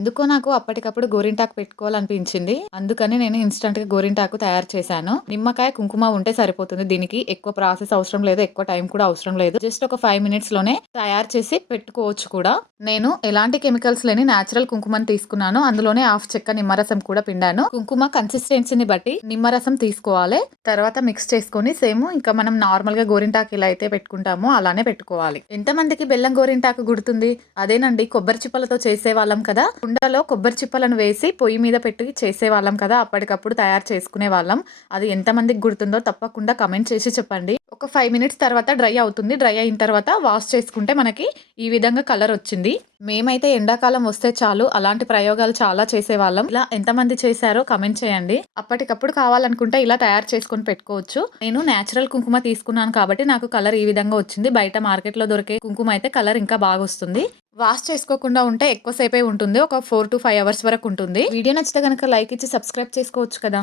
ఎందుకో నాకు అప్పటికప్పుడు గోరింటాకు పెట్టుకోవాలనిపించింది. అందుకని నేను ఇన్‌స్టంట్‌గా గోరింటాకు తయారు చేశాను. నిమ్మకాయ, కుంకుమ ఉంటే సరిపోతుంది దీనికి. ఎక్కువ ప్రాసెస్ అవసరం లేదు. ఎక్కువ టైం కూడా అవసరం లేదు. జస్ట్ ఒక 5 మినిట్స్‌లోనే తయారు చేసి పెట్టుకోవచ్చు కూడా. నేను ఎలాంటి కెమికల్స్ లేని నేచురల్ కుంకుమని తీసుకున్నాను. అందులోనే హాఫ్ చెక్క నిమ్మరసం కూడా పిండాను. కుంకుమ కన్సిస్టెన్సీని బట్టి నిమ్మరసం తీసుకోవాలి. తర్వాత మిక్స్ చేసుకొని సేమ్ ఇంకా మనం నార్మల్‌గా గోరింటాకు ఎలా అయితే పెట్టుకుంటామో అలానే పెట్టుకోవాలి. ఎంతమందికి బెల్లం గోరింటాకు గుర్తుంది? అదేనండి, కొబ్బరి చిప్పలతో చేసేవాళ్ళం కదా! కుండలో కొబ్బరి చిప్పలను వేసి పొయ్యి మీద పెట్టి చేసేవాళ్ళం కదా! అప్పటికప్పుడు తయారు చేసుకునేవాళ్ళం. అది ఎంతమందికి గుర్తుందో తప్పకుండా కామెంట్ చేసి చెప్పండి. ఒక 5 మినిట్స్ తర్వాత డ్రై అవుతుంది. డ్రై అయిన తర్వాత వాష్ చేసుకుంటే మనకి ఈ విధంగా కలర్ వచ్చింది. మేమైతే ఎండాకాలం వస్తే చాలు అలాంటి ప్రయోగాలు చాలా చేసేవాళ్ళం. ఇలా ఎంతమంది చేశారో కామెంట్ చేయండి. అప్పటికప్పుడు కావాలనుకుంటే ఇలా తయారు చేసుకొని పెట్టుకోవచ్చు. నేను నేచురల్ కుంకుమ తీసుకున్నాను కాబట్టి నాకు కలర్ ఈ విధంగా వచ్చింది. బయట మార్కెట్‌లో దొరికే కుంకుమ అయితే కలర్ ఇంకా బాగొస్తుంది. వాష్ చేసుకోకుండా ఉంటే ఎక్కువ సేపే ఉంటుంది. ఒక 4-5 అవర్స్ వరకు ఉంటుంది. వీడియో నచ్చితే గనుక లైక్ ఇచ్చి సబ్స్క్రైబ్ చేసుకోవచ్చు కదా!